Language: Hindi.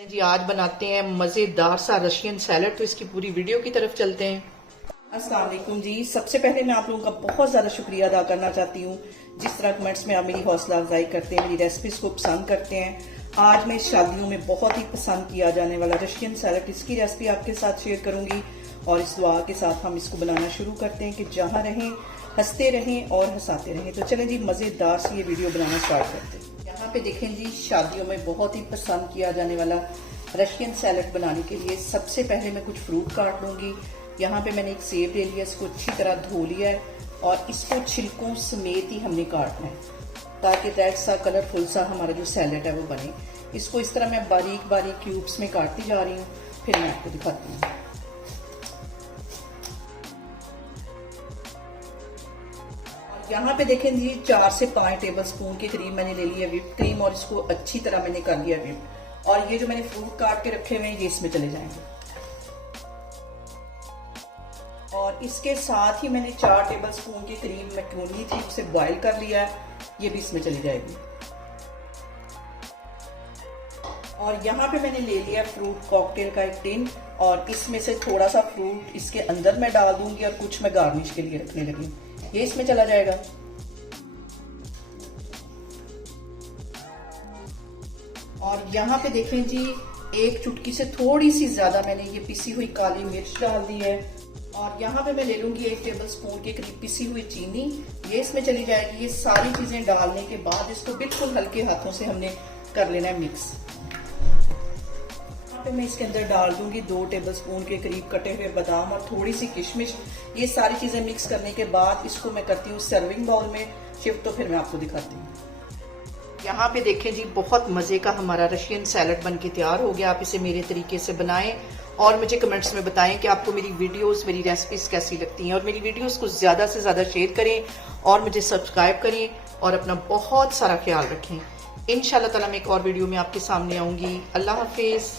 जी आज बनाते हैं मजेदार सा रशियन सैलड। तो इसकी पूरी वीडियो की तरफ चलते हैं। अस्सलाम वालेकुम जी। सबसे पहले मैं आप लोगों का बहुत ज़्यादा शुक्रिया अदा करना चाहती हूँ जिस तरह कमेंट्स में आप मेरी हौसला अफजाई करते हैं, मेरी रेसिपीज को पसंद करते हैं। आज मैं शादियों में बहुत ही पसंद किया जाने वाला रशियन सैलड, इसकी रेसिपी आपके साथ शेयर करूंगी और इस दुआ के साथ हम इसको बनाना शुरू करते हैं कि जहाँ रहें हंसते रहें और हंसाते रहें। तो चलें जी मज़ेदार सी ये वीडियो बनाना स्टार्ट करते हैं। यहाँ पे देखें जी, शादियों में बहुत ही पसंद किया जाने वाला रशियन सैलड बनाने के लिए सबसे पहले मैं कुछ फ्रूट काट लूंगी। यहाँ पे मैंने एक सेब ले लिया, इसको अच्छी तरह धो लिया है और इसको छिलकों समेत ही हमने काटना है ताकि रेड सा कलरफुल सा हमारा जो सैलड है वो बने। इसको इस तरह मैं बारीक बारीक क्यूब्स में काटती जा रही हूँ, फिर मैं आपको दिखाती हूँ। यहाँ पे देखें जी 4 से 5 टेबल स्पून के करीब मैंने ले लिया व्हिप क्रीम और इसको अच्छी तरह मैंने कर लिया व्हिप। और ये जो मैंने फ्रूट काट के रखे हुए हैं ये इसमें चले जाएंगे और इसके साथ ही मैंने 4 टेबल स्पून के करीब मैक्रोनी थी उसे बॉईल कर लिया है, ये भी इसमें चली जाएगी। और यहाँ पे मैंने ले लिया फ्रूट कॉकटेल का एक टिन और इसमें से थोड़ा सा फ्रूट इसके अंदर मैं डाल दूंगी और कुछ मैं गार्निश के लिए रखने लगी, ये इसमें चला जाएगा। और यहाँ पे देखें जी एक चुटकी से थोड़ी सी ज्यादा मैंने ये पिसी हुई काली मिर्च डाल दी है और यहाँ पे मैं ले लूंगी 1 टेबल स्पून के करीब पिसी हुई चीनी, ये इसमें चली जाएगी। ये सारी चीजें डालने के बाद इसको बिल्कुल हल्के हाथों से हमने कर लेना है मिक्स। यहाँ पे मैं इसके अंदर डाल दूंगी 2 टेबल स्पून के करीब कटे हुए बादाम और थोड़ी सी किशमिश। ये सारी चीजें मिक्स करने के बाद इसको मैं करती हूँ सर्विंग बाउल में शिफ्ट, तो फिर मैं आपको दिखाती हूँ। यहाँ पे देखें जी बहुत मजे का हमारा रशियन सैलड बन के तैयार हो गया। आप इसे मेरे तरीके से बनाएं और मुझे कमेंट्स में बताएं कि आपको मेरी वीडियोस, मेरी रेसिपीज कैसी लगती हैं। और मेरी वीडियोस को ज्यादा से ज्यादा शेयर करें और मुझे सब्सक्राइब करें और अपना बहुत सारा ख्याल रखें। इंशाल्लाह ताला मैं एक और वीडियो में आपके सामने आऊंगी। अल्लाह हाफिज।